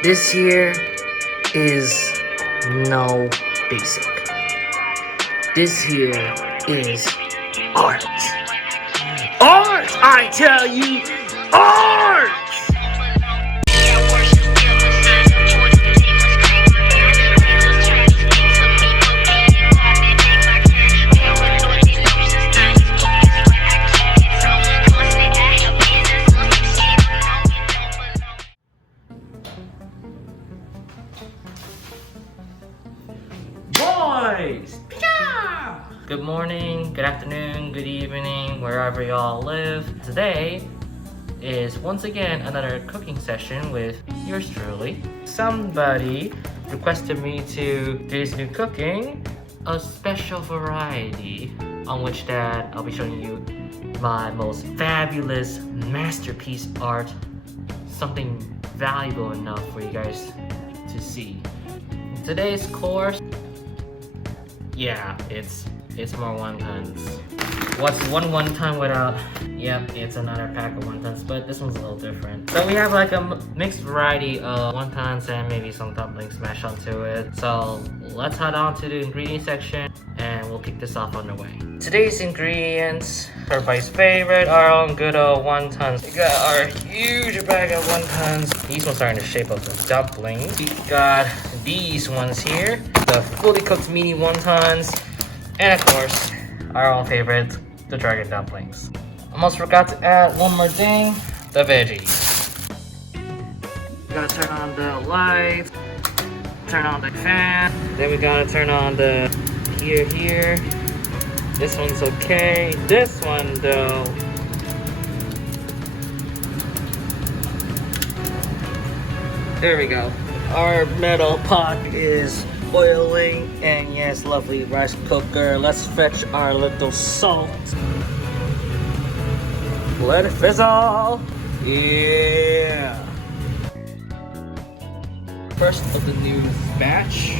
This here is no basic. This here is art. Art, I tell you! Art! Boys! Good morning, good afternoon, good evening, wherever y'all live. Today is once again another cooking session with yours truly. Somebody requested me to do this new cooking, a special variety on which that I'll be showing you my most fabulous masterpiece art, something valuable enough for you guys to see. Today's course, yeah, it's more wontons. What's one wonton without? Yep, it's another pack of wontons, but this one's a little different. So we have like a mixed variety of wontons and maybe some dumplings smashed onto it. So let's head on to the ingredient section and we'll kick this off on the way. Today's ingredients, everybody's favorite, our own good old wontons. We got our huge bag of wontons. These ones are in the shape of a dumpling. We got these ones here, the fully cooked mini wontons, and of course, our own favorite, the dragon dumplings. Almost forgot to add one more thing, the veggies. We gotta turn on the light, turn on the fan, then we gotta turn on the here. This one's okay. This one though, there we go. Our metal pot is boiling, and yes, lovely rice cooker. Let's fetch our little salt. Let it fizzle. Yeah. First of the new batch.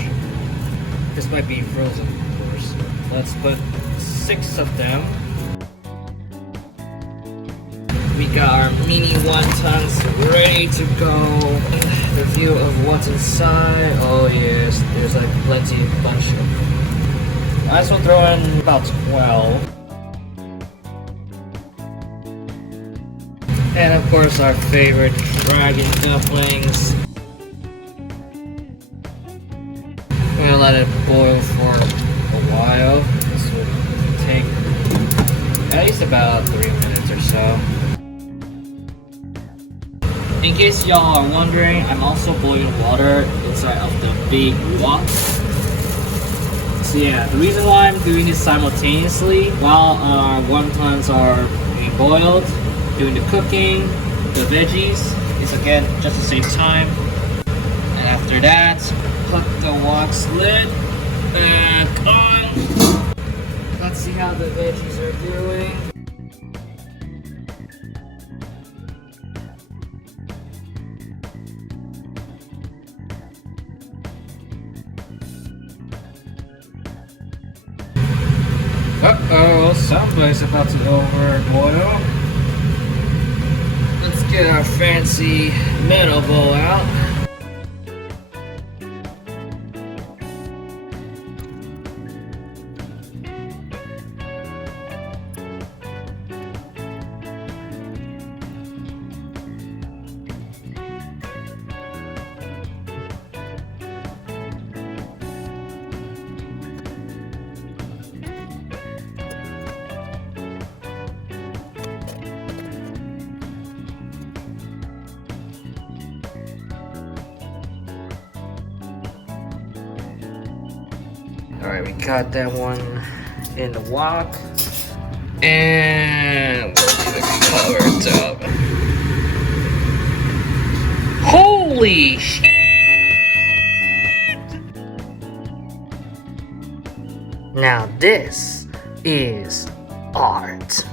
This might be frozen, of course. Let's put 6 of them. We got our mini wontons ready to go. The view of what's inside. Oh yes, there's like plenty bunch of. I just want to throw in about 12. And of course our favorite dragon dumplings. We're gonna let it boil for a while. This will take at least about 3 minutes or so. In case y'all are wondering, I'm also boiling water inside of the big wok. So yeah, the reason why I'm doing this simultaneously while our wontons are being boiled, doing the cooking, the veggies, is again just to save time. And after that, put the wok's lid back on. Let's see how the veggies are doing. Uh-oh, somebody's about to overboil. Let's get our fancy metal bowl out. Alright, we got that one in the wok. And we'll leave it covered up. Holy shit! Now this is art.